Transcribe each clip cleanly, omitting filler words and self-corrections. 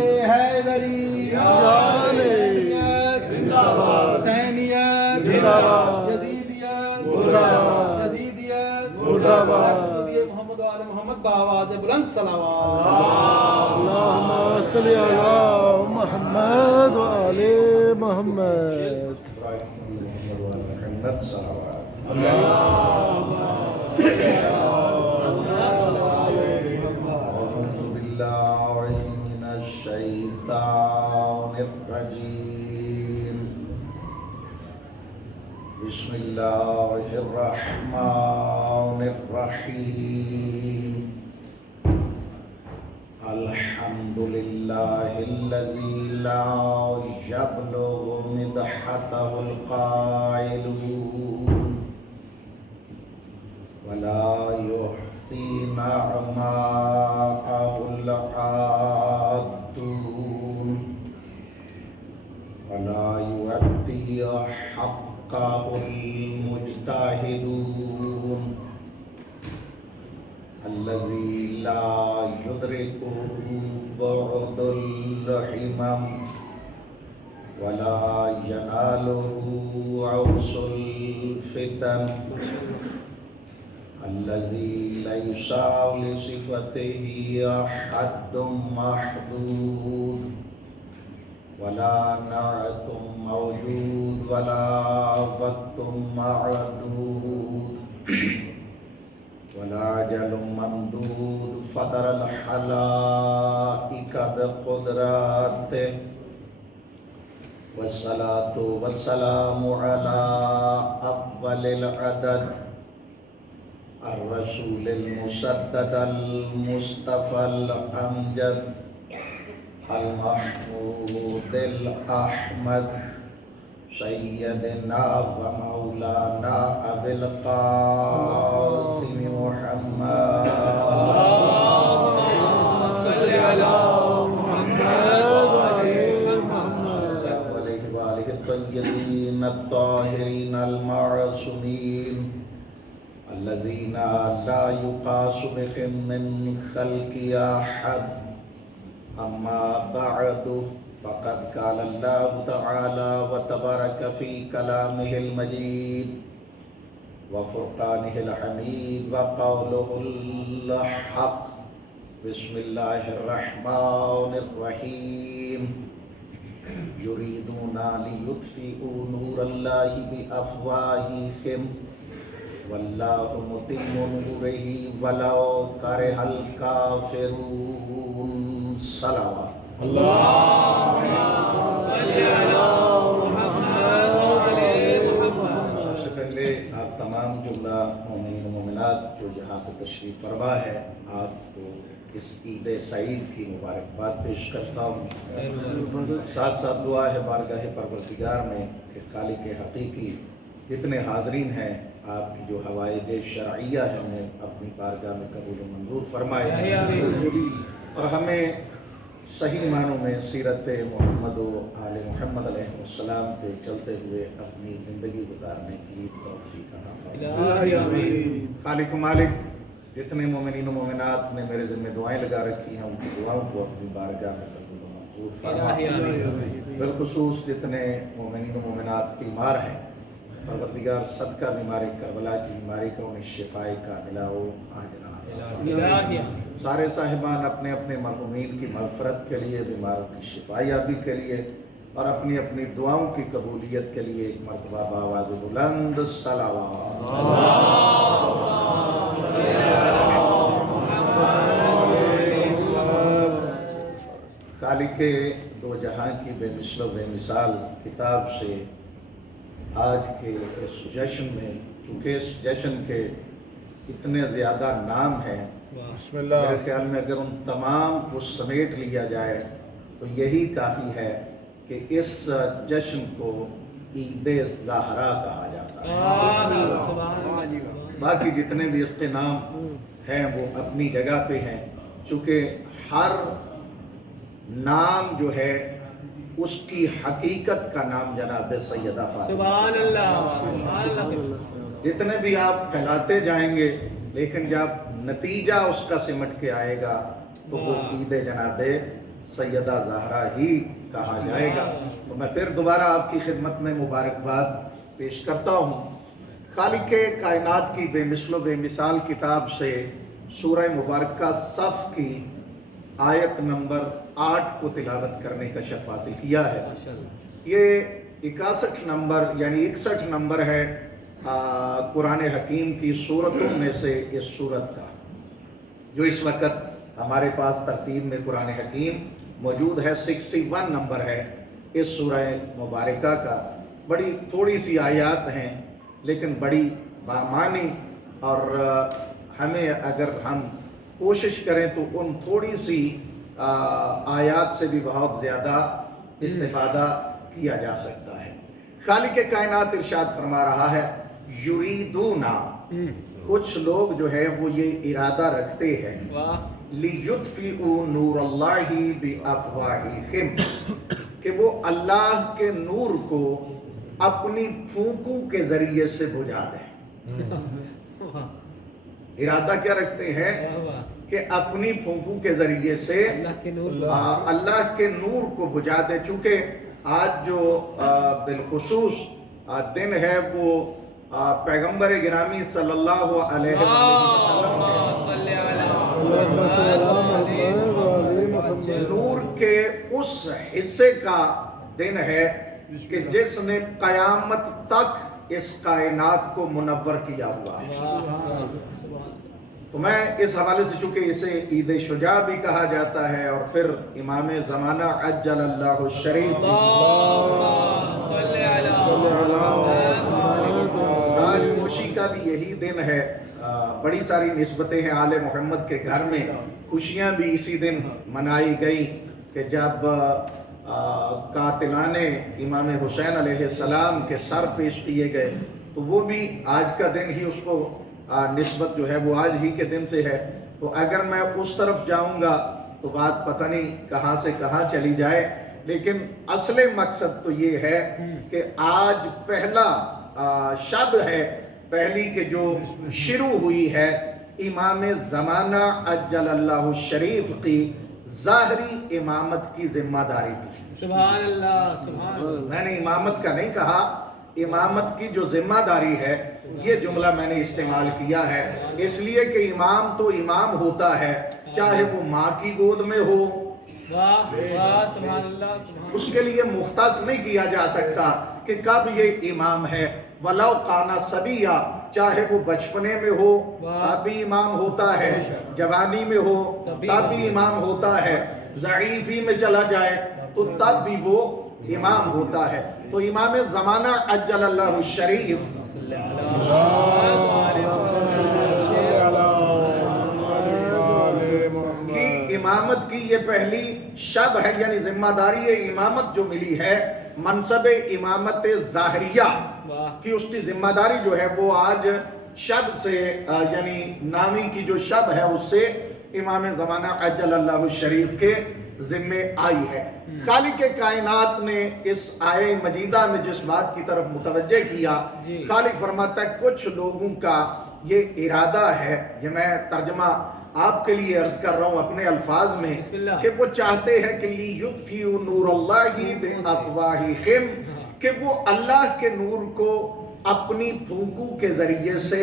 حیدری حسینیت یزیدیت محمد و آل محمد بآواز بلند صلوات اللهم صل على محمد وآل محمد. أعوذ بالله من الشيطان الرجيم. بسم الله الرحمن الرحيم. الحمد لله الذي لا يبلغ مدحته القائلون ولا يحصي نعماءه العادون ولا يؤدي حقه المجتهدون الذي لا يدركه بعد الحمم ولا يناله عوس الفتن الذي ليس لصفته حد محدود ولا نعت موجود ولا وقت معدود ولا أجل ممدود فطر الخلائق بقدراته والصلاة والسلام على أفضل العدد الرسول المسدد المصطفى الأمجد المحمود الأحمد سيدنا ومولانا أبي القاسم محمد صل على محمد وآل محمد. وآله الطيبين الطاهرين المعصومين الذين لا يقاس بهم من خلق أحد. أما بعد فقد قال الله تعالى وتبارك في كلامه المجيد وفرقانه الحميد وقوله الحق. بسم الله الرحمن الرحيم. يريدون ليطفئوا نور الله بأفواههم والله متم نوره ولو كره الكافرون. صلوات اللهم صل على محمد وآل محمد. سب سے پہلے آپ تمام جملہ مومنین و مومنات جو یہاں پہ تشریف فرما ہے آپ کو اس عید سعید کی مبارکباد پیش کرتا ہوں. ساتھ ساتھ دعا ہے بارگاہ پروردگار میں کہ خالق حقیقی جتنے حاضرین ہیں آپ کی جو حوائج شرعیہ ہیں انہیں اپنی بارگاہ میں قبول و منظور فرمائے اور ہمیں صحیح معنوں میں سیرت محمد و آل محمد علیہ السلام پہ چلتے ہوئے اپنی زندگی گزارنے کی توفیق عطا فرمائے. خالق و مالک جتنے مومنین و مومنات نے میرے ذمہ دعائیں لگا رکھی ہیں ان کی دعاؤں کو اپنی بارگاہ میں قبول و منظور فرمائے. بالخصوص جتنے مومنین و مومنات بیمار ہیں پروردگار صدقہ بیماری کربلا کی بیماری کا انہیں شفائے کاملہ و عاجلہ. سارے صاحبان اپنے اپنے مرحومین کی مغفرت کے لیے بیماروں کی شفا یابی کے لیے اور اپنی اپنی دعاؤں کی قبولیت کے لیے ایک مرتبہ بآواز بلند صلوات. خالق دو جہاں کی بے مثل و بے مثال کتاب سے آج کے اس جشن میں چونکہ اس جشن کے اتنے زیادہ نام ہیں بسم اللہ. میرے خیال میں اگر ان تمام کو سمیٹ لیا جائے تو یہی کافی ہے کہ اس جشن کو عید زہرا کہا جاتا ہے. باقی جتنے بھی اس کے نام ہیں وہ اپنی جگہ پہ ہیں چونکہ ہر نام جو ہے اس کی حقیقت کا نام جناب سیدہ فاطمہ. سبحان اللہ سبحان اللہ. جتنے بھی آپ پھیلاتے جائیں گے لیکن جب نتیجہ اس کا سمٹ کے آئے گا تو وہ عید جناب सैयदा ज़हरा ही कहा जाएगा। तो मैं फिर दोबारा आपकी खिदमत में मुबारकबाद पेश करता हूँ। खालिक़े कायनात की बेमिसलो बेमिसाल किताब से सूरह मुबारक सफ़ की आयत नंबर 8 को तिलावत करने का शर्फ हासिल किया है। ये 61 नंबर यानी 61 नंबर है कुरान हकीम की सूरतों में से इस सूरत का, जो इस वक्त हमारे पास तरतीब में कुरान हकीम मौजूद है। 61 नंबर है इस सूरह मुबारका का। बड़ी थोड़ी सी आयत हैं लेकिन बड़ी बामानी, और हमें अगर हम कोशिश करें तो उन थोड़ी सी आयत से भी बहुत ज़्यादा इस्तिफादा किया जा सकता है। खालिक़े कायनात इरशाद फरमा रहा है, युरीदूना, कुछ लोग जो है वो ये इरादा रखते हैं, लियुत्फिउ नूरल्लाहि बिअफ़वाहिहिम, कि वो अल्लाह के नूर को अपनी फूंकों के जरिए से बुझा दें। इरादा क्या रखते हैं कि अपनी फूंकों के जरिए से अल्लाह के नूर को बुझा दें। चूँकि आज जो बिलखुसूस दिन है वो पैगंबर गिरामी सल्लल्लाहु अलैहि वसल्लम नूर के उस हिस्से का दिन है कि जिसने कयामत तक इस कायनात को मुनव्वर किया हुआ है। तो मैं इस हवाले से, चूंकि इसे ईद शुजा भी कहा जाता है और फिर इमाम ज़माना अज्जलल्लाहु शरीफ आज खुशी का भी यही दिन है। बड़ी सारी निस्बतें हैं आले मोहम्मद के घर में। खुशियाँ भी इसी दिन मनाई गई कि जब कातिलाने इमाम हुसैन अलैहिस्सलाम के सर पेश किए गए, तो वो भी आज का दिन ही, उसको निस्बत जो है वो आज ही के दिन से है। तो अगर मैं उस तरफ जाऊंगा तो बात पता नहीं कहाँ से कहाँ चली जाए, लेकिन असले मकसद तो ये है कि आज पहला शब है, पहली के जो शुरू हुई है इमाम ज़माना अज्जलल्लाहु शरीफ की ज़ाहरी इमामत की जिम्मेदारी की। सुभान अल्लाह, सुभान अल्लाह। मैंने इमामत का नहीं कहा, इमामत की जो जिम्मेदारी है ये जुमला मैंने इस्तेमाल किया है, इसलिए कि इमाम तो इमाम होता है, चाहे वो माँ की गोद में हो, उसके लिए मुख्तस नहीं किया जा सकता कि कब ये इमाम है। वलाउ काना सबिया, चाहे वो बचपने में हो तब भी इमाम होता है, जवानी में हो तब भी इमाम होता है, ज़ईफ़ी में चला जाए तो तब भी वो इमाम होता है। तो इमाम ज़माना अज्जलल्लाहु शरीफ की इमामत की ये पहली शब है, यानी जिम्मेदारी इमामत जो मिली है, मनसब इमामत ज़ाहरिया की उसकी जिम्मेदारी जो है वो आज शब से यानी नामी की जो शब है उससे इमाम ज़माना अज्जलल्लाहु शरीफ के जिम्मे आई है। खालिक़े कायनात ने इस आये मजीदा में जिस बात की तरफ मुतवज्जे किया, खालिक फरमाता है कुछ लोगों का ये इरादा है, ये मैं तर्जमा आपके लिए अर्ज कर रहा हूँ अपने अल्फाज में, कि वो चाहते हैं कि लियुत्फिउ नूरल्लाहि बिअफ़वाहिहिम, कि वो अल्लाह के नूर को अपनी फूंकों के जरिए से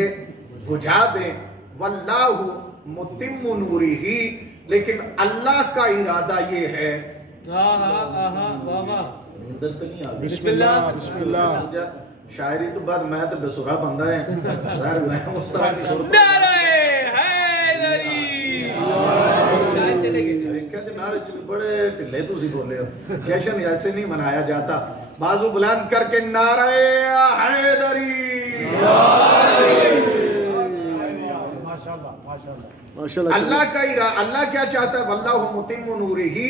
बुझा दें। वल्लाहु मुतिम्मु नूरिही, लेकिन अल्लाह का इरादा ये है। नींदर तो नहीं आ गई? बिस्मिल्लाह बिस्मिल्लाह। शायरी तो बाद मैं तो बेसुरा बंदा है यार, मैं उस तरह की सूरत बड़े ढिले तुसी बोले हो। जश्न ऐसे नहीं मनाया जाता, बाजू बुलंद करके नारे हैदरी। माशाल्लाह। अल्लाह क्या चाहता है? वल्लाहु मुतिम्मु नूरिही,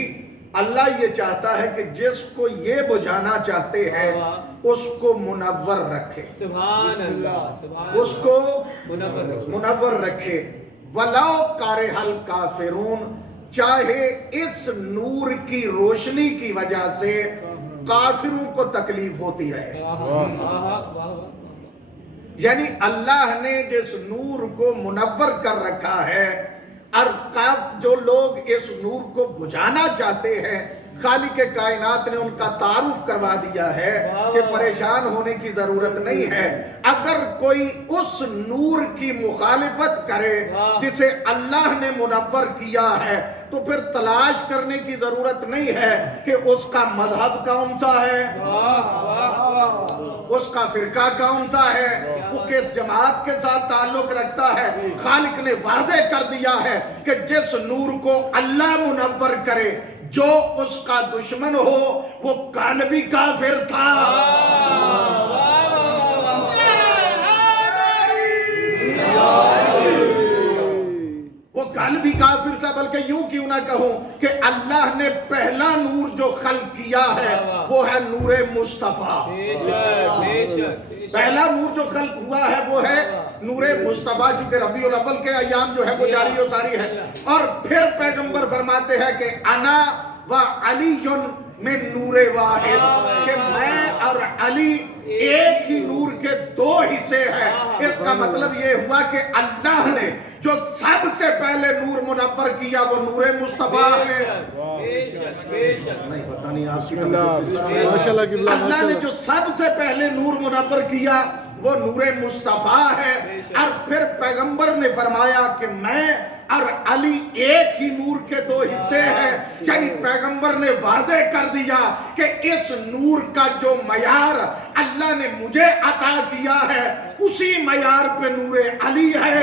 अल्लाह ये चाहता है कि जिसको ये बुझाना चाहते हैं उसको मुनव्वर रखे, उसको मुनव्वर रखे। वलाउ कारिहल काफिरून, चाहे इस नूर की रोशनी की वजह से काफिरों को तकलीफ होती रहे। यानी अल्लाह ने जिस नूर को मुनव्वर कर रखा है اور جو لوگ اس نور کو بجھانا چاہتے ہیں خالق کائنات نے ان کا تعارف کروا دیا ہے کہ پریشان ہونے کی ضرورت نہیں ہے. اگر کوئی اس نور کی مخالفت کرے جسے اللہ نے منور کیا ہے تو پھر تلاش کرنے کی ضرورت نہیں ہے کہ اس کا مذہب کون سا ہے، اس کا فرقہ کون سا ہے، وہ کس جماعت کے ساتھ تعلق رکھتا ہے. خالق نے واضح کر دیا ہے کہ جس نور کو اللہ منور کرے جو اس کا دشمن ہو وہ کل بھی کافر تھا. وہ کل بھی کافر تھا. بلکہ یوں کیوں نہ کہوں کہ اللہ نے پہلا نور جو خلق کیا ہے وہ ہے نور مصطفیٰ. پہلا نور جو خلق ہوا ہے وہ ہے نور مصطفیٰ، چونکہ ربیع الاول کے ایام جو ہے وہ جاری و ساری ہے. اور پھر پیغمبر فرماتے ہیں کہ انا و علی میں نور واحد، کہ میں اور علی ایک ہی نور کے دو حصے ہیں. اس کا مطلب یہ ہوا کہ اللہ نے جو سب سے پہلے نور منور کیا وہ نور مصطفیٰ ہے. نہیں پتہ نہیں آپ کی اللہ نے جو سب سے پہلے نور منور کیا وہ نور مصطفیٰ ہے. اور پھر پیغمبر نے فرمایا کہ میں اور علی ایک ہی نور کے دو حصے ہیں. یعنی پیغمبر نے واضح کر دیا کہ اس نور کا جو معیار اللہ نے مجھے عطا کیا ہے اسی معیار پہ نور علی ہے.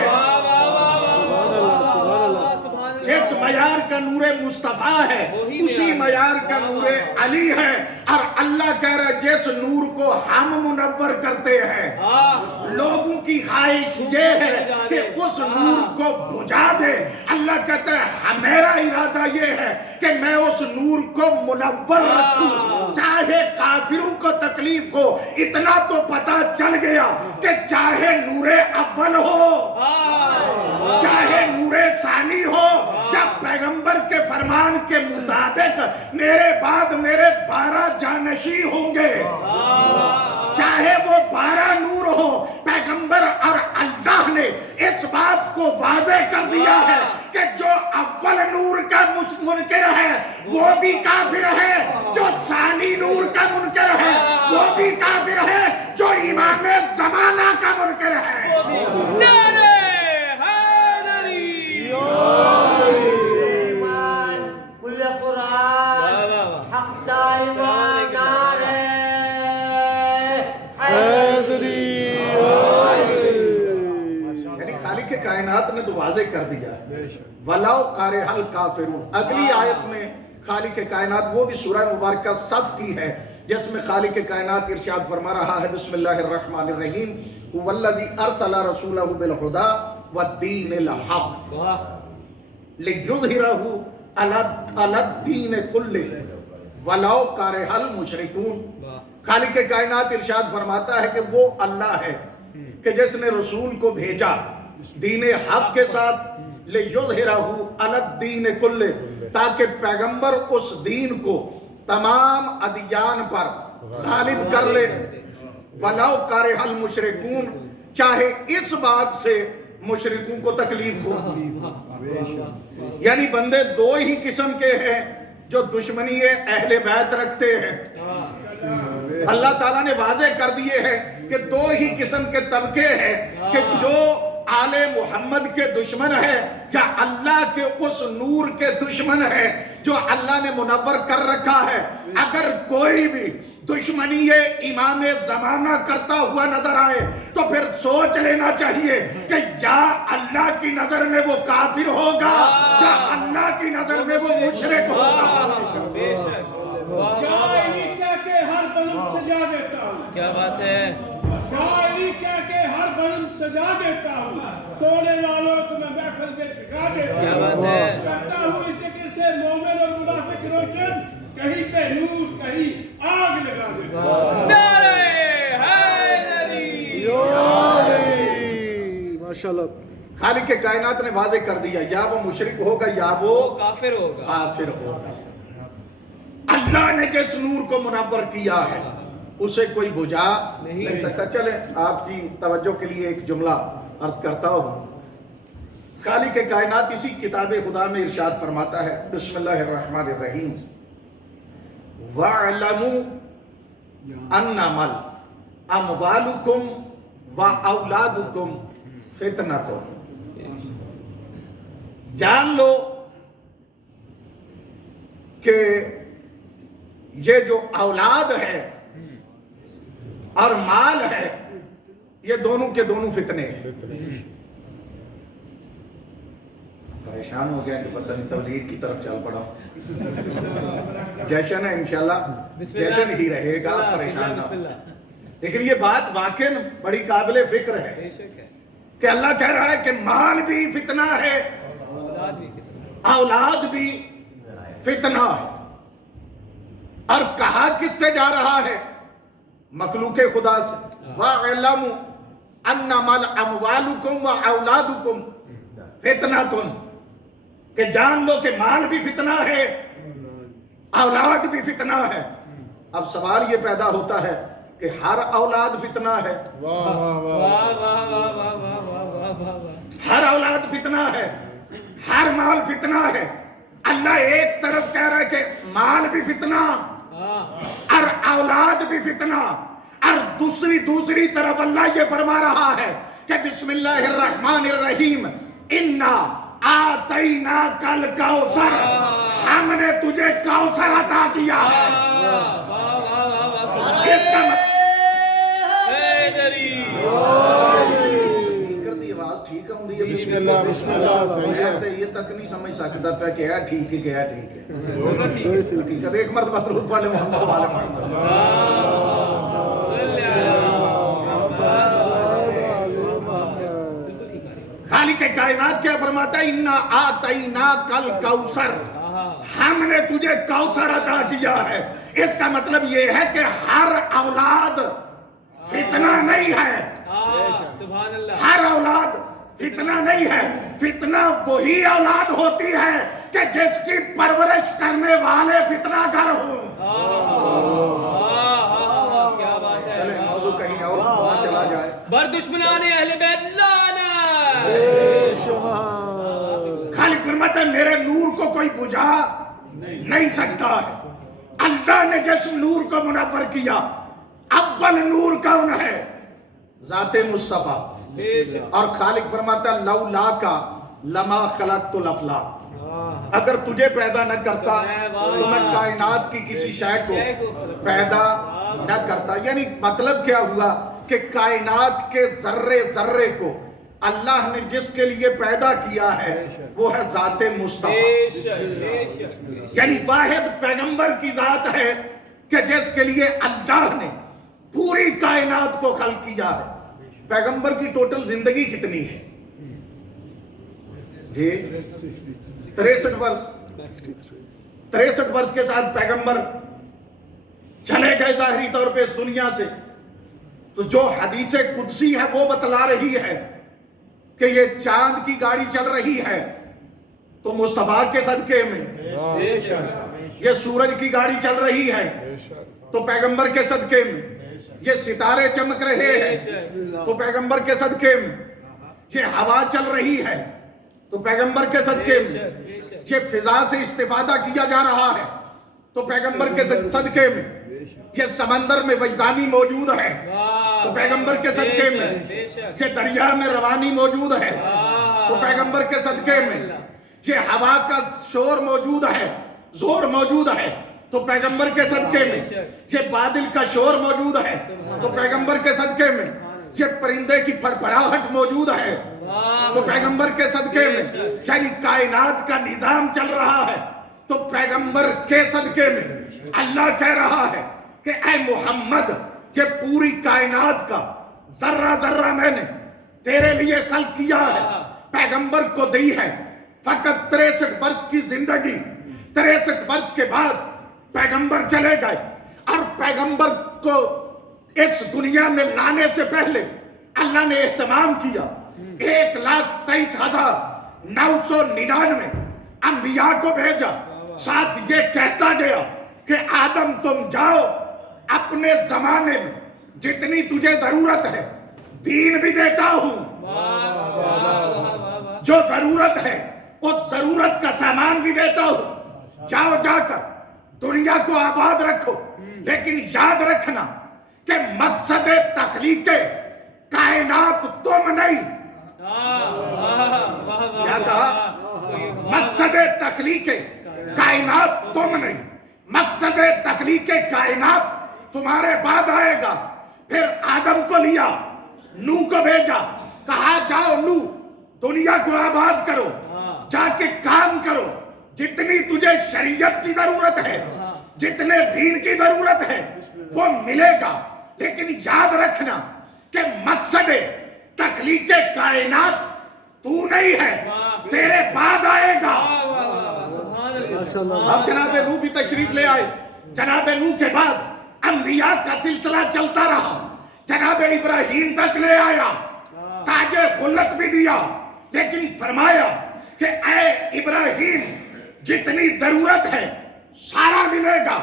جس معیار کا نور مصطفیٰ ہے اسی معیار کا نور علی ہے. اور اللہ کہہ رہا ہے جس نور کو ہم منور کرتے ہیں لوگوں کی خواہش یہ ہے کہ اس نور کو بجھا دے. اللہ کہتا ہے میرا ارادہ یہ ہے کہ میں اس نور کو منور رکھوں چاہے کافروں کو تکلیف ہو. اتنا تو پتا چل گیا کہ چاہے نور اول ہو چاہے نور ثانی ہو، جب پیغمبر کے فرمان کے مطابق میرے بعد میرے 12 جانشی ہوں گے، چاہے وہ 12 نور ہو. پیغمبر اور اللہ نے اس بات کو واضح کر دیا ہے کہ جو اول نور کا منکر ہے وہ بھی کافر ہے، جو ثانی نور کا منکر ہے وہ بھی کافر ہے، جو امام زمانہ کا منکر ہے. یعنی خالق کائنات نے تو واضح کر دیا وَلَوْ قَارِحَ الْكَافِرُونَ. اگلی آیت میں خالق کائنات وہ بھی سورہ مبارکہ صف کی ہے جس میں خالق کائنات ارشاد فرما رہا ہے بسم اللہ الرحمن الرحیم هُوَ الَّذِي أَرْسَلَ رَسُولَهُ بِالْهُدَى وَالدِّينِ الْحَقِّ لِيُظْهِرَهُ عَلَى الدِّينِ كُلِّهِ وَلَوْ كَرِهَ الْمُشْرِكُونَ. خالق کائنات ارشاد فرماتا ہے کہ وہ اللہ ہے کہ جس نے رسول کو بھیجا دین حق کے ساتھ لِيُظْهِرَهُ عَلَى الدِّينِ كُلِّهِ تاکہ پیغمبر اس دین کو تمام ادیان پر غالب کر لے. وَلَوْ كَرِهَ الْمُشْرِكُونَ چاہے اس بات سے مشرکوں کو تکلیف ہو. یعنی بندے دو ہی قسم کے ہیں جو دشمنی اہل بیت رکھتے ہیں. اللہ تعالیٰ نے واضح کر دیے ہیں کہ دو ہی قسم کے طبقے ہیں کہ جو آل محمد کے دشمن ہے یا اللہ کے اس نور کے دشمن ہے جو اللہ نے منور کر رکھا ہے. اگر کوئی بھی دشمنی امام زمانہ کرتا ہوا نظر آئے تو پھر سوچ لینا چاہیے کہ یا اللہ کی نظر میں وہ کافر ہوگا یا اللہ کی نظر میں وہ مشرک ہوگا. شاعری کہہ کے ہر بلند سجا دیتا ہوں. کیا بات ہے. شاعری کہہ کے ہر بلند سجا دیتا ہوں. سونے والوں کو میں محفل میں ٹھکا دیتا ہوں. کیا بات ہے. کرتا ہوں اس ذکر سے مومن اور منافق روشن، کہیں پہ نور کہیں آگ لگا دیتا ہوں. نعرہ حیدری. ماشاءاللہ. خالق کائنات نے واضح کر دیا یا وہ مشرک ہوگا یا وہ کافر ہوگا. کافر ہوگا. اللہ نے جس نور کو منور کیا ہے اسے کوئی بجھا نہیں سکتا. چلیں آپ کی توجہ کے لیے ایک جملہ عرض کرتا ہوں. خالق کائنات اسی کتاب خدا میں ارشاد فرماتا ہے، بسم اللہ الرحمن الرحیم، وَاعْلَمُوا أَنَّمَا أَمْوَالُكُمْ وَأَوْلَادُكُمْ فِتْنَةٌ، جان لو کہ یہ جو اولاد ہے اور مال ہے یہ دونوں کے دونوں فتنے ہیں۔ پریشان ہو گیا کہ پتہ نہیں تبلیغ کی طرف چل پڑا، جشن ہے انشاءاللہ جشن ہی رہے گا، پریشان نہ ہو۔ لیکن یہ بات واقعی بڑی قابل فکر ہے کہ اللہ کہہ رہا ہے کہ مال بھی فتنہ ہے، اولاد بھی فتنہ ہے، اور کہا کس سے جا رہا ہے؟ مخلوق خدا سے، وَاعْلَمُوا أَنَّمَا أَمْوَالُكُمْ وَأَوْلَادُكُمْ فِتْنَةٌ، کہ جان لو کہ مال بھی فتنہ ہے، اولاد بھی فتنہ ہے۔ اب سوال یہ پیدا ہوتا ہے کہ ہر اولاد فتنہ ہے؟ ہر اولاد فتنہ ہے، ہر مال فتنہ ہے؟ اللہ ایک طرف کہہ رہا ہے کہ مال بھی فتنہ اور اولاد بھی فتنہ، اور دوسری طرف اللہ یہ فرما رہا ہے کہ بسم اللہ الرحمن الرحیم، اِنَّا آتَيْنَاكَ الْكَوْثَرَ، ہم نے تجھے کوثر عطا کیا ہے۔ اس کا سپیکر دی آواز ٹھیک آؤندی ہے؟ بسم اللہ صحیح ہے۔ میں یہ تک نہیں سمجھ سکتا پہ کہ ہے ٹھیک ہے کہ ہے ٹھیک ہے۔ حقیقت ایک مرتبہ درود پڑھ لے محمد والے محمد۔ خالق کائنات کیا فرماتا ہے؟ اِنَّا آتَيْنَاكَ الْكَوْثَرَ، ہم نے تجھے کوثر عطا کیا ہے۔ اس کا مطلب یہ ہے کہ ہر اولاد فتنہ نہیں ہے، ہر اولاد فتنہ نہیں ہے۔ فتنہ وہی اولاد ہوتی ہے کہ جس کی پرورش کرنے والے فتنہ گر ہوں۔ چلیں موضوع کہیں اور چلا جائے۔ بر دشمنان اہل بیت لعنت۔ خالق فرماتا ہے میرے نور کو کوئی بجھا نہیں سکتا ہے۔ اللہ نے جس نور کو منور کیا، اول نور کون ہے؟ ذات مصطفیٰ۔ اور خالق فرماتا ہے لولا کا لما خلقت الافلاک، اگر تجھے پیدا نہ کرتا تو میں کائنات کی کسی شے کو پیدا نہ کرتا۔ یعنی مطلب کیا ہوا کہ کائنات کے ذرے ذرے کو اللہ نے جس کے لیے پیدا کیا ہے وہ ہے ذات مصطفیٰ، یعنی واحد پیغمبر کی ذات ہے کہ جس کے لیے اللہ نے پوری کائنات کو خلق کیا ہے۔ پیغمبر کی ٹوٹل زندگی کتنی ہے؟ جی 63 برس، 63 برس کے ساتھ پیغمبر چلے گئے ظاہری طور پہ اس دنیا سے۔ تو جو حدیث قدسی ہے وہ بتلا رہی ہے کہ یہ چاند کی گاڑی چل رہی ہے تو مصطفیٰ کے صدقے میں، یہ سورج کی گاڑی چل رہی ہے تو پیغمبر کے صدقے میں، یہ ستارے چمک رہے ہیں تو پیغمبر کے صدقے میں، یہ ہوا چل رہی ہے تو پیغمبر کے صدقے میں، یہ فضا سے استفادہ کیا جا رہا ہے تو پیغمبر کے صدقے میں، یہ سمندر میں وجدانی موجود ہے تو پیغمبر کے صدقے میں، یہ دریا میں روانی موجود ہے تو پیغمبر کے صدقے میں، یہ ہوا کا شور موجود ہے، زور موجود ہے تو پیغمبر کے صدقے میں، یہ بادل کا شور موجود ہے تو پیغمبر کے صدقے میں، یہ پرندے کی پھڑپھڑاہٹ موجود ہے تو پیغمبر کے صدقے میں، یعنی کائنات کا نظام چل رہا ہے تو پیغمبر کے صدقے میں۔ اللہ کہہ رہا ہے کہ اے محمد یہ پوری کائنات کا ذرہ ذرہ میں نے تیرے لیے خلق کیا ہے، پیغمبر کو دی ہے۔ فقط 63 برس کی زندگی، 63 برس کے بعد پیغمبر چلے گئے، اور پیغمبر کو اس دنیا میں لانے سے پہلے اللہ نے اہتمام کیا 1,23,999 انبیاء کو بھیجا، ساتھ یہ کہتا گیا کہ آدم تم جاؤ، اپنے زمانے میں جتنی تجھے ضرورت ہے دین بھی دیتا ہوں، जो जरूरत है उस जरूरत का सामान भी देता हूं। जाओ जाकर दुनिया को आबाद रखो, लेकिन याद रखना कि मकसद तख्लीक कायनात तुम नहीं। क्या कहा? मकसद तख्लीक कायनात तुम नहीं, मकसद तख्लीक कायनात तुम्हारे बाद आएगा। फिर आदम को लिया, नूह को भेजा, कहा जाओ नूह दुनिया को आबाद करो, जाके काम करो, जितनी तुझे शरीयत की जरूरत है, जितने दीन की जरूरत है वो मिलेगा। लेकिन याद रखना कि मकसद तख्लीक कायनात तू नहीं है, तेरे बाद आएगा। अब जनाब नूह भी तशरीफ ले आए। जनाब नूह के बाद अंबिया का सिलसिला चलता रहा, जनाब इब्राहीम तक ले आया, ताजे खुल्लत भी दिया, लेकिन फरमाया कि ऐ इब्राहीम जितनी जरूरत है सारा मिलेगा,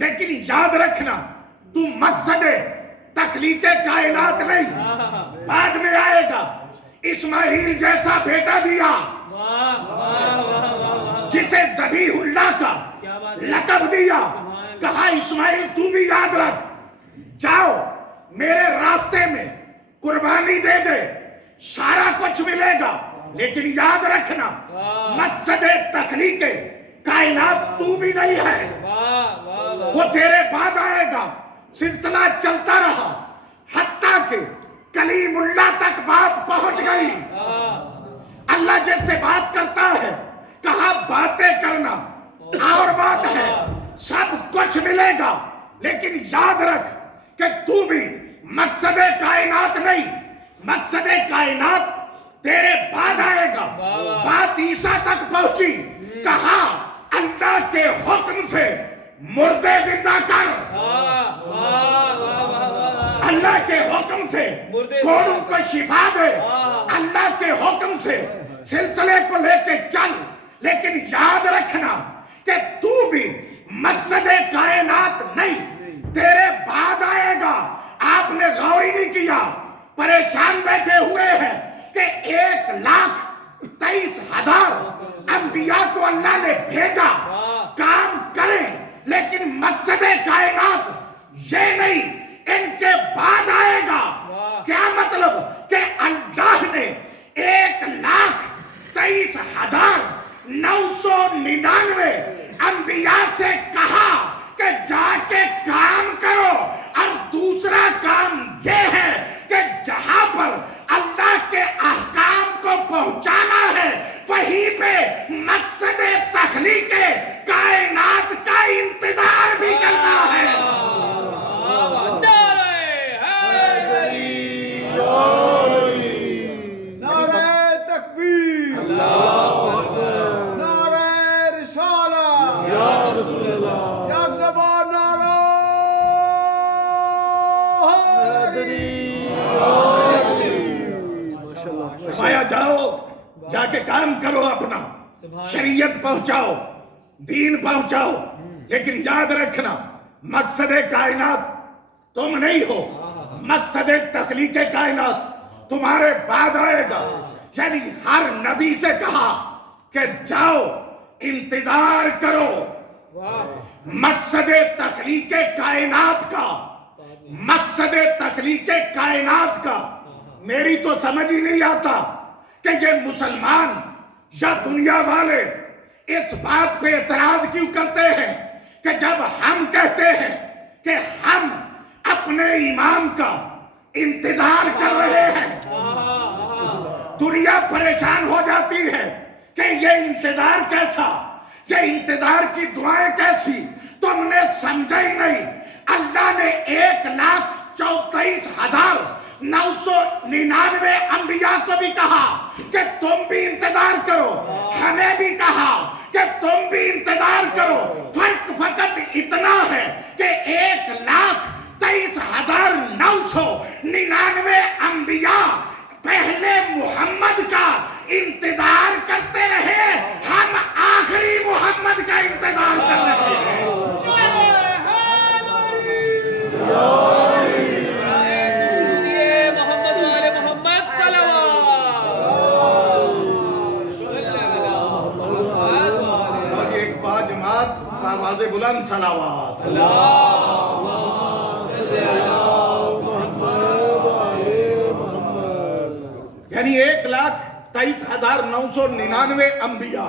लेकिन याद रखना तू मकसद तख्लीक कायनात नहीं, बाद में आएगा। इस्माइल जैसा बेटा दिया जिसे ज़बीहुल्लाह का लक़ब दिया, कहा इस्माइल तू भी याद रख, जाओ मेरे रास्ते में कुर्बानी दे दे, सारा कुछ मिलेगा, लेकिन याद रखना मकसद तख्लीक कायनात तू भी नहीं है, वो तेरे बाद आएगा। सिलसिला चलता रहा, हत्ता के कलीमुल्लाह तक बात पहुंच गई। अल्लाह जैसे बात करता है, कहा बातें करना और बात है, सब कुछ मिलेगा, लेकिन याद रख कि तू भी मकसद कायनात नहीं, मकसद कायनात तेरे बाद आएगा। बात ईसा तक पहुंची, कहा अल्लाह के हुक्म से मुर्दे जिंदा कर, अल्लाह के हुक्म से कोड़ों को शिफा दे, अल्लाह के हुक्म से सिलसिले को लेके चल, लेकिन याद रखना कि तू भी मकसद कायनात नहीं, तेरे बाद आएगा। आपने गौर ही नहीं किया, परेशान बैठे हुए हैं कि 1,23,000 अंबिया को अल्लाह ने भेजा काम करें, लेकिन मकसद कायनात ये नहीं, इनके बाद आएगा। क्या मतलब कि अल्लाह ने 1,23,999 अंबिया से कहा कि जाके काम करो, और दूसरा काम ये है कि जहां पर अल्लाह के अहकाम को पहुंचाना है, वहीं पे मकसद तख्लीक कायनात का इंतजार भी करना है। जाओ जाके काम करो, अपना शरीयत पहुंचाओ, दीन पहुंचाओ, लेकिन याद रखना मकसद कायनात तुम नहीं हो, मकसद तख्लीक कायनात तुम्हारे बाद आएगा। यानी हर नबी से कहा कि जाओ इंतजार करो मकसद तख्लीक कायनात का, मकसद तख्लीक कायनात का। मेरी तो समझ ही नहीं आता कि ये मुसलमान या दुनिया वाले इस बात पे एतराज क्यों करते हैं कि जब हम कहते हैं कि हम अपने इमाम का इंतजार कर रहे हैं, दुनिया परेशान हो जाती है कि ये इंतजार कैसा, ये इंतजार की दुआएं कैसी, तुमने समझा ही नहीं। अल्लाह ने 1,34,999 अंबिया को भी कहा कि तुम भी इंतजार करो, हमें भी कहा कि तुम भी इंतजार करो। फर्क फकत इतना है कि 1,23,999 अंबिया पहले मोहम्मद का इंतजार करते रहे, हम आखिरी मोहम्मद का इंतजार कर रहे हैं। बुलंद सलावत। यानी 1,23,999 अंबिया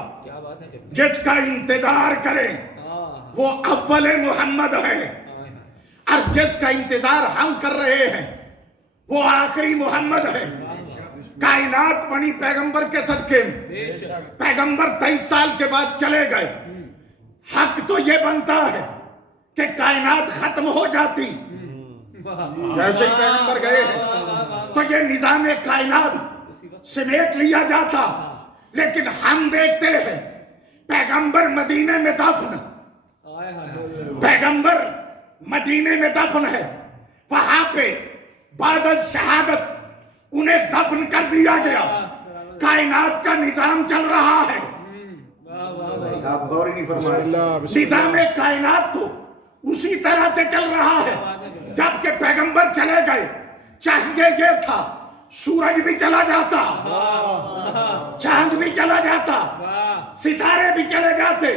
जिसका इंतजार करें वो अव्वल मोहम्मद है, और जिसका इंतजार हम कर रहे हैं वो आखिरी मोहम्मद है। कायनात बनी पैगंबर के सदके में, पैगंबर 23 साल के बाद चले गए। हक तो ये बनता है कि कायनात खत्म हो जाती, जैसे ही पैगंबर गए हैं तो ये निजाम कायनात समेट लिया जाता। लेकिन हम देखते हैं पैगंबर मदीने में दफन, पैगंबर मदीने में दफन है, वहां पे बाद शहादत उन्हें दफन कर दिया गया। कायनात का निजाम चल रहा है, आप गौर ही नहीं फरमाए। निजाम कायनात तो उसी तरह से चल रहा है। जबकि पैगंबर चले गए, चाहिए ये था सूरज भी चला जाता, चांद भी चला जाता, सितारे भी चले जाते,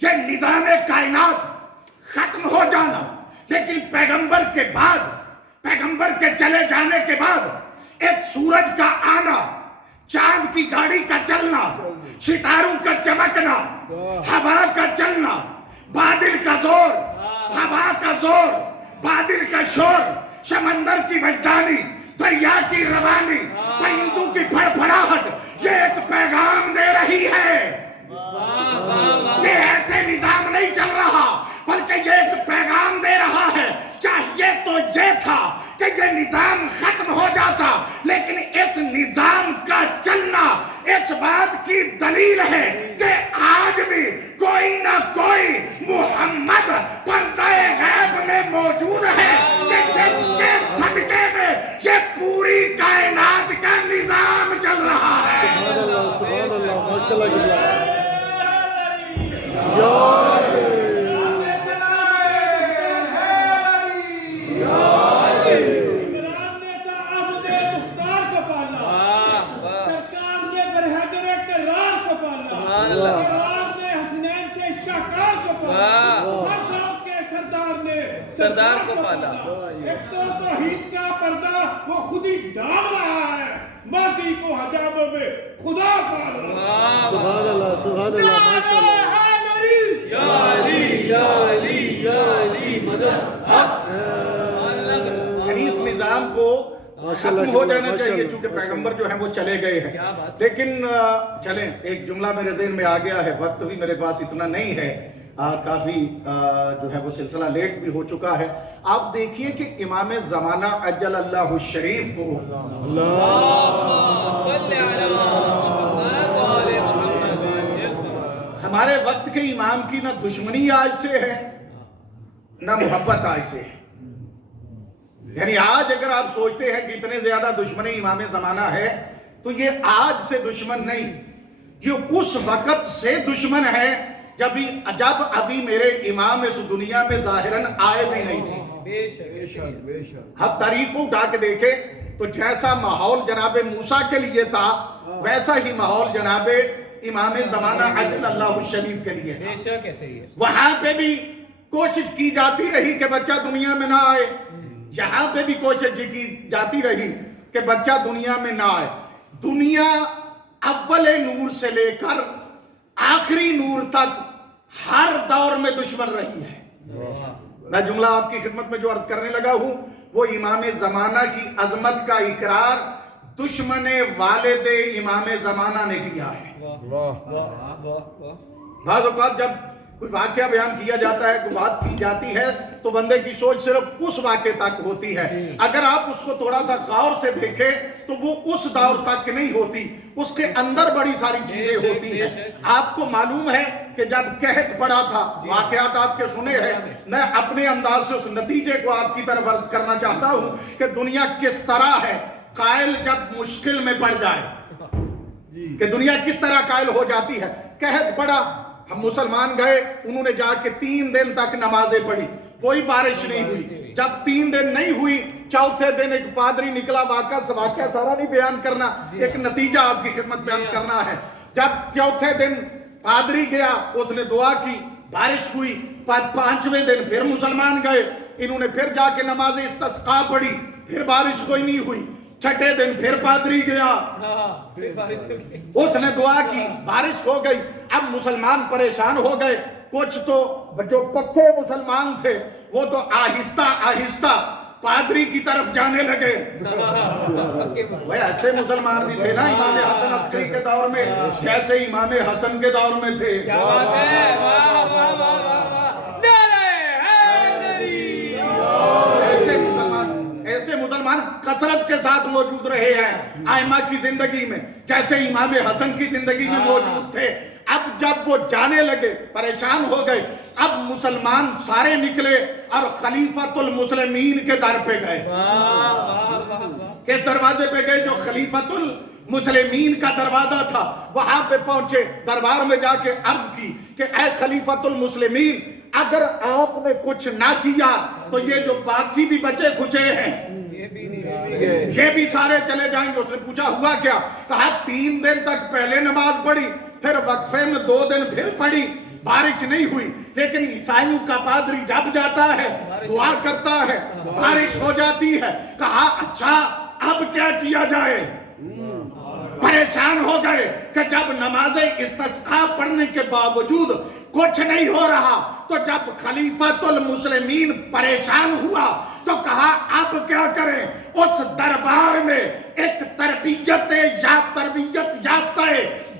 ये निजाम कायनात खत्म हो जाना। लेकिन पैगंबर के बाद, पैगंबर के चले जाने के बाद एक सूरज का आना, चांद की गाड़ी का चलना, सितारों का चमकना, हवा का चलना, बादल का जोर, हवा का जोर, बादल का शोर, समंदर की वैधानी, दरिया की रवानी, परिंदों की फड़फड़ाहट, ये एक पैगाम दे रही है। ये ऐसे निजाम नहीं चल रहा, बल्कि ये एक पैगाम दे रहा है। चाहिए तो ये था कि ये निजाम खत्म हो जाता, लेकिन इस निजाम का चलना इस बात की दलील है कि आज भी कोई ना कोई मोहम्मद पर्दाए गैब में मौजूद है, कि जिसके सदके में ये पूरी कायनात का निजाम चल रहा है। सरदार को पाला। एक तो तौहीद का पर्दा वो खुद ही डाल रहा है, माटी को हजाबों में खुदा पाल रहा है। सुभान अल्लाह, सुभान अल्लाह, माशाअल्लाह। या अली या अली या अली मदद हक। यानी इस निजाम को खत्म हो जाना चाहिए, चूंकि पैगंबर जो है वो चले गए हैं। लेकिन चलें, एक जुमला मेरे ज़हन में आ गया है, वक्त भी मेरे पास इतना नहीं है, काफी जो है वो सिलसिला लेट भी हो चुका है। आप देखिए कि इमाम ज़माना अज्जल अल्लाहु शरीफ को हमारे वक्त के इमाम की ना दुश्मनी आज से है ना मोहब्बत आज से है। यानी आज अगर आप सोचते हैं कि इतने ज्यादा दुश्मनी इमाम ज़माना है, तो ये आज से दुश्मन नहीं, ये उस वक्त से दुश्मन है जब अभी मेरे इमाम इस दुनिया में जाहिरन आए भी नहीं थे। हम तारीख को उठा के देखे तो जैसा माहौल जनाबे मूसा के लिए था, वैसा ही माहौल जनाबे इमाम ज़माना अज्जल अल्लाहु शरीफ के लिए था। वहां पे भी कोशिश की जाती रही कि बच्चा दुनिया में ना आए, यहाँ पे भी कोशिश की जाती रही कि बच्चा दुनिया में ना आए। दुनिया अव्वले नूर से लेकर आखिरी नूर तक हर दौर में दुश्मन रही है। मैं जुमला आपकी खिदमत में जो अर्ज करने लगा हूं वो इमाम ज़माना की अजमत का इकरार दुश्मन वालिदे इमाम ज़माना ने किया है। बाज़ औक़ात जब कोई वाक़या बयान किया जाता है, कोई बात की जाती है, तो बंदे की सोच सिर्फ उस वाक़े तक होती है। अगर आप उसको थोड़ा सा गौर से देखें तो वो उस दौर तक नहीं होती, उसके अंदर बड़ी सारी चीजें होती हैं। आपको मालूम है कि जब कहत पड़ा था, वाक़यात आपके सुने हैं, मैं अपने अंदाज से उस नतीजे को आपकी तरफ अर्ज करना चाहता हूं कि दुनिया किस तरह है कायल जब मुश्किल में पड़ जाए, कि दुनिया किस तरह कायल हो जाती है। कहत पड़ा, हम मुसलमान गए, उन्होंने जाके 3 दिन तक नमाजें पढ़ी, कोई बारिश नहीं हुई। जब 3 दिन नहीं हुई, चौथे दिन एक पादरी निकला, वाक़या सारा नहीं बयान करना, एक नतीजा आपकी खिदमत बयान करना है। जब चौथे दिन पादरी गया, उसने दुआ की, बारिश हुई, पांचवें दिन फिर मुसलमान गए, इन्होंने फिर जाके नमाज इस्तिस्का पढ़ी, फिर बारिश कोई नहीं हुई। छठे दिन फिर पादरी गया, फिर बारिश हो गई। उसने दुआ की, बारिश हो गई। अब मुसलमान परेशान हो गए। कुछ तो जो पक्के मुसलमान थे वो तो आहिस्ता आहिस्ता पादरी की तरफ जाने लगे। भाई ऐसे मुसलमान भी थे ना इमाम हसन अस्करी के दौर में, जैसे इमाम हसन के दौर में थे। क्या बात है, वाह वाह वाह वाह, नारे हैदरी। ऐसे मुसलमान कसरत के साथ मौजूद रहे हैं आइमा की जिंदगी में, जैसे इमाम हसन की जिंदगी में मौजूद थे। अब जब वो जाने लगे, परेशान हो गए, अब मुसलमान सारे निकले और खलीफतुल मुस्लिमीन के दर पे गए। किस दरवाजे पे गए? जो खलीफतुल मुस्लिमीन का दरवाजा था, वहां पे पहुंचे। दरबार में जाके अर्ज की कि ऐ खलीफतुल मुस्लिमीन, अगर आपने कुछ ना किया तो ये जो बाकी भी बचे खुचे हैं ये भी सारे चले जाएंगे। उसने पूछा हुआ क्या? कहा 3 दिन तक पहले नमाज पढ़ी, फिर वक्फे में 2 दिन फिर पढ़ी, बारिश नहीं हुई, लेकिन ईसाइयों का पादरी जब जाता है दुआ करता है, बारिश हो जाती है। कहा अच्छा अब क्या किया जाए? परेशान हो गए कि जब नमाज़े इस्तिस्का पढ़ने के बावजूद कुछ नहीं हो रहा, तो जब खलीफतुल मुस्लिमीन परेशान हुआ तो कहा अब क्या करें? उस दरबार में एक तरबियत याफ्ता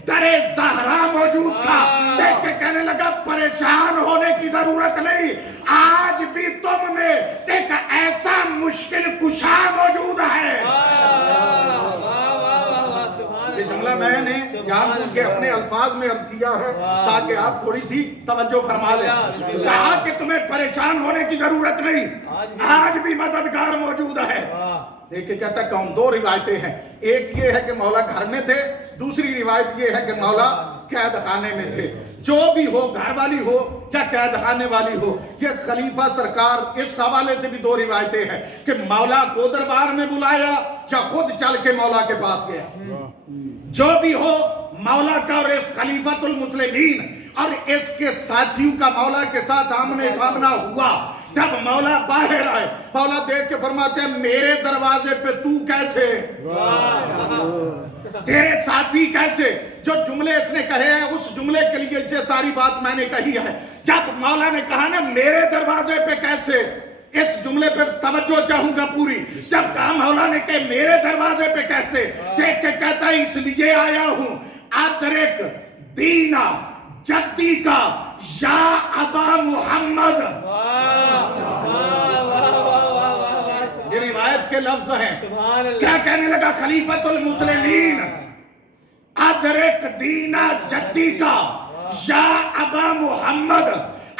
दरे ज़हरा मौजूद था। देख के कहने लगा परेशान होने की जरूरत नहीं, आज भी तुम में एक ऐसा मुश्किल कुशा मौजूद है। ये जुमला मैंने जानबूझ के अपने अल्फाज में अर्ज किया है ताकि आप थोड़ी सी तवज्जो फरमा लें। कहा कि तुम्हें परेशान होने की जरूरत नहीं, आज भी मददगार मौजूद है। देखिए कहता कौन? 2 रिवायतें हैं, एक ये है कि मौला घर में थे, दूसरी रिवायत ये है कि मौला कैद खाने में थे। जो भी हो, घर वाली हो या कैद खाने वाली हो, ये खलीफा सरकार, इस हवाले से भी 2 रिवायतें हैं कि मौला को दरबार में बुलाया या खुद चल के मौला के पास गया। जो भी हो, मौला का और इस खलीफतुल मुस्लिमीन और इसके साथियों का मौला के साथ आमने सामना हुआ। जब मौला बाहर आए, मौला देख के फरमाते हैं मेरे दरवाजे पे तू कैसे, तेरे साथी कैसे? जो जुमले इसने कहे हैं उस जुमले के लिए इसे सारी बात मैंने कही है। जब मौला ने कहा ना मेरे दरवाजे पे कैसे, इस जुमले पे तवज्जो चाहूंगा पूरी। जब कहा मौला ने कहा मेरे दरवाजे पे कैसे, देख के कहता है इसलिए आया हूं आदरिक दीना जद्दी का या अबा मुहम्मद। ये रिवायत के लफ्ज हैं। क्या कहने लगा? खलीफतुल मुस्लिमीन अदरिक दीना जद्दी का या अबा मुहम्मद।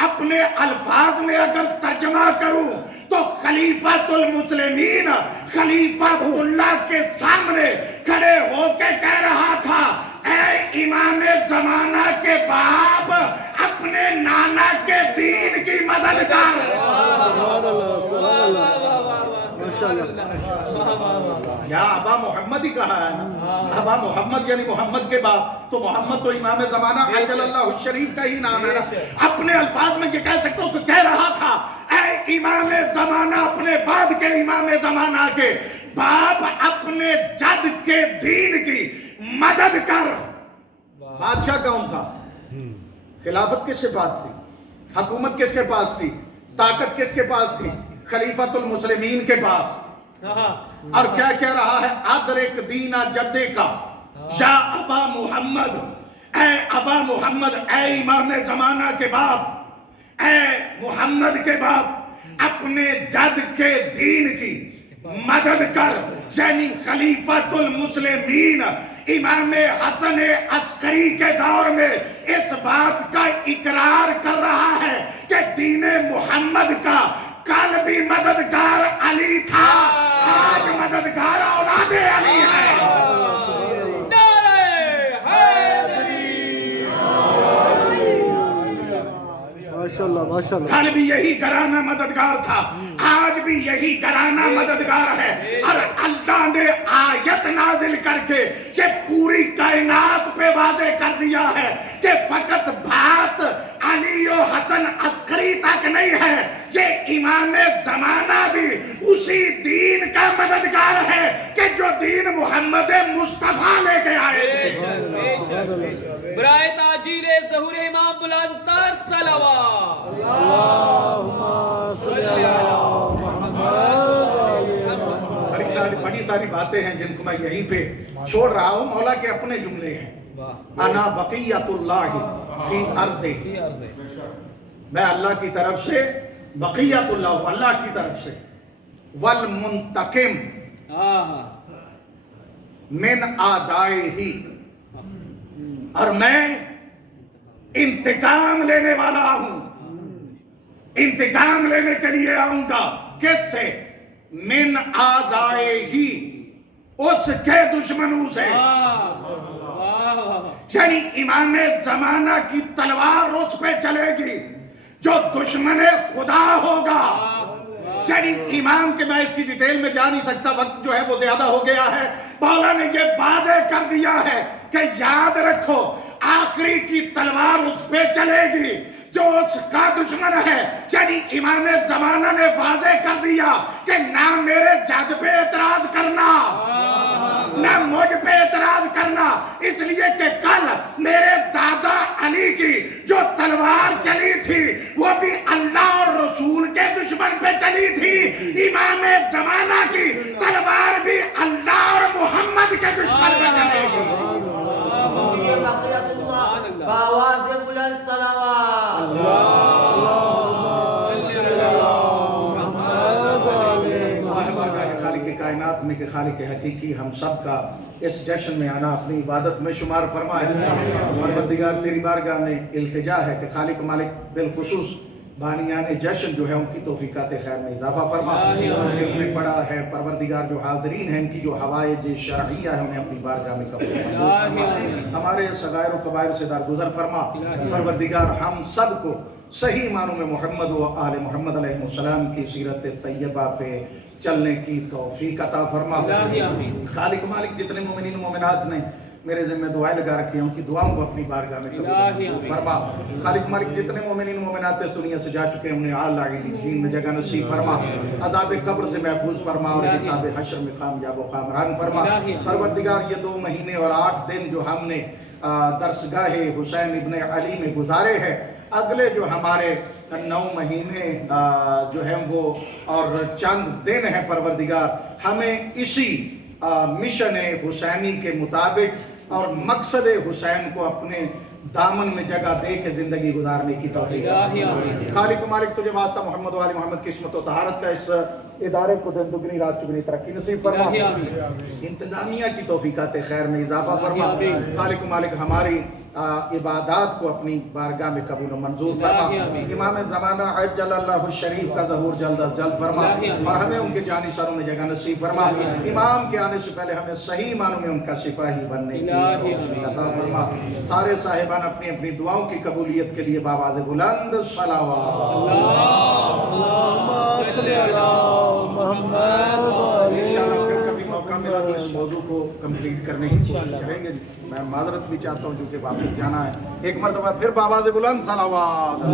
अपने अल्फाज में अगर तर्जमा करूं तो खलीफतुल मुस्लिमीन खलीफतुल्लाह के सामने खड़े होकर कह रहा था ऐ इमाम जमाना के बाप, अपने नाना के दीन की मदद कर। या अबा मोहम्मद ही कहा है ना, अबा मोहम्मद यानी मोहम्मद के बाप, तो मोहम्मद तो इमाम जमाना अजलल्लाहु शरीफ का ही नाम है ना। अपने अल्फाज में ये कह सकते हो कि कह रहा था ऐ इमाम जमाना, अपने बाद के इमाम जमाना के बाप, अपने जद के दीन की मदद कर। बादशाह कौन था? खिलाफत किसके पास थी? हुकूमत किसके पास थी? ताकत किसके पास थी? खलीफतुल मुस्लिमीन के पास। और क्या कह रहा है? आदरिक दीना जद्दे का या अबा मुहम्मद, ऐ अबा मुहम्मद, ऐ इमाम जमाना के बाप, ऐ मुहम्मद के बाप, अपने जद के दीन की मदद कर। यानी खलीफतुल मुस्लिमीन इमाम हसन अस्करी के दौर में इस बात का इकरार कर रहा है कि दीने मुहम्मद का कल भी मददगार अली था, आज मददगार औलादे अली है। माशाल्लाह माशाल्लाह। कल भी यही घराना मददगार था, आज भी यही घराना मददगार है। और अल्लाह ने आयत नाजिल करके ये पूरी कायनात पे वाज़े कर दिया है कि फकत बात علی و حسن عسکری تک نہیں ہے، یہ امام زمانہ بھی اسی دین کا مددگار ہے کہ جو دین محمد مصطفیٰ لے کے آئے تھے۔ برائے تاجیل ظہور امام بلند تر صلوات۔ اللہم صلی علی محمد۔ بڑی ساری باتیں ہیں جن کو میں یہیں پہ چھوڑ رہا ہوں، مولا کے اپنے جملے ہیں۔ انا بقیت اللہ فی ارضہ، میں اللہ کی طرف سے، بقیت اللہ اللہ کی طرف سے، والمنتقم من آدائہ، اور میں انتقام لینے والا ہوں، انتقام لینے کے لیے آؤں گا۔ کس سے؟ من آدائہ، اس کے دشمنوں سے، یعنی امام زمانہ کی تلوار اس پہ چلے گی جو دشمن خدا ہوگا۔ یعنی امام کے، میں اس کی ڈیٹیل میں جا نہیں سکتا، وقت جو ہے وہ زیادہ ہو گیا ہے۔ مولا نے یہ واضح کر دیا ہے کہ یاد رکھو آخری کی تلوار اس پہ چلے گی جو اس کا دشمن ہے۔ یعنی امام زمانہ نے واضح کر دیا کہ نہ میرے جد پہ اعتراض کرنا، نہ مجھ پہ اعتراض کرنا، اس لیے کہ کل میرے دادا علی کی جو تلوار چلی تھی وہ بھی اللہ اور رسول کے دشمن پہ چلی تھی، امام زمانہ کی تلوار بھی اللہ اور محمد کے دشمن پہ چلے گی۔ بقیت اللہ بآواز بلند صلوات۔ خالق کائنات میں کہ خالق حقیقی ہم سب کا اس جشن میں آنا اپنی عبادت میں شمار فرمائے۔ پروردگار تیری بارگاہ میں التجا ہے کہ خالق مالک بالخصوص بانیان جشن جو ہے ان کی توفیقات خیر میں اضافہ فرما۔ جن میں پڑا ہے پروردگار جو حاضرین ہیں ان کی جو حوائج شرعیہ ہیں انہیں اپنی بارگاہ میں قبول فرما۔ ہمارے صغائر و کبائر سے درگزر فرما۔ پروردگار ہم سب کو صحیح معنوں میں محمد و آل محمد علیہ السلام کی سیرت طیبہ پہ چلنے کی توفیق عطا فرما۔ خالق مالک جتنے مومنین و مومنات نے میرے ذمہ دعائیں لگا رکھی ہیں ان کی دعاؤں کو اپنی بارگاہ میں قبول فرما۔ خالق مالک جتنے مومنین و مومنات اس دنیا سے جا چکے ہیں انہیں اعلیٰ علیین میں جگہ نصیب فرما، عذاب قبر سے محفوظ فرما اور حساب حشر میں کامیاب و کامران فرما۔ پروردگار یہ 2 مہینے اور 8 دن جو ہم نے درسگاہ حسین ابن علی میں گزارے ہیں، اگلے جو ہمارے 9 مہینے جو ہیں وہ اور چند دن ہیں، پروردگار ہمیں اسی مشن حسینی کے مطابق اور مقصد حسین کو اپنے دامن میں جگہ دے کے زندگی گزارنے کی توفیق۔ خالق و مالک تجھے واسطہ محمد و آل محمد قسمت و طہارت کا اس ادارے کو دن دگنی رات چگنی ترقی نصیب فرما، انتظامیہ کی توفیقات خیر میں اضافہ فرما۔ خالق و مالک ہماری عبادات کو اپنی بارگاہ میں قبول و منظور فرما۔ امام زمانہ عجل اللہ الشریف کا ظہور جلد از جلد فرما اور ہمیں ان کے جانی سروں میں جگہ نصیب فرما۔ امام کے آنے سے پہلے ہمیں صحیح معنوں میں ان کا سپاہی بننے کی توفیق عطا فرما۔ سارے صاحبان اپنی اپنی دعاؤں کی قبولیت کے لیے بآواز بلند صلوات۔ اللہم صلی علی محمد انشاءاللہ پھر کبھی موقع ملا تو اس موضوع کو کمپلیٹ کرنے کی کوشش کریں گے۔ میں معذرت بھی چاہتا ہوں چونکہ واپس جانا ہے۔ ایک مرتبہ پھر بآواز بلند صلوات۔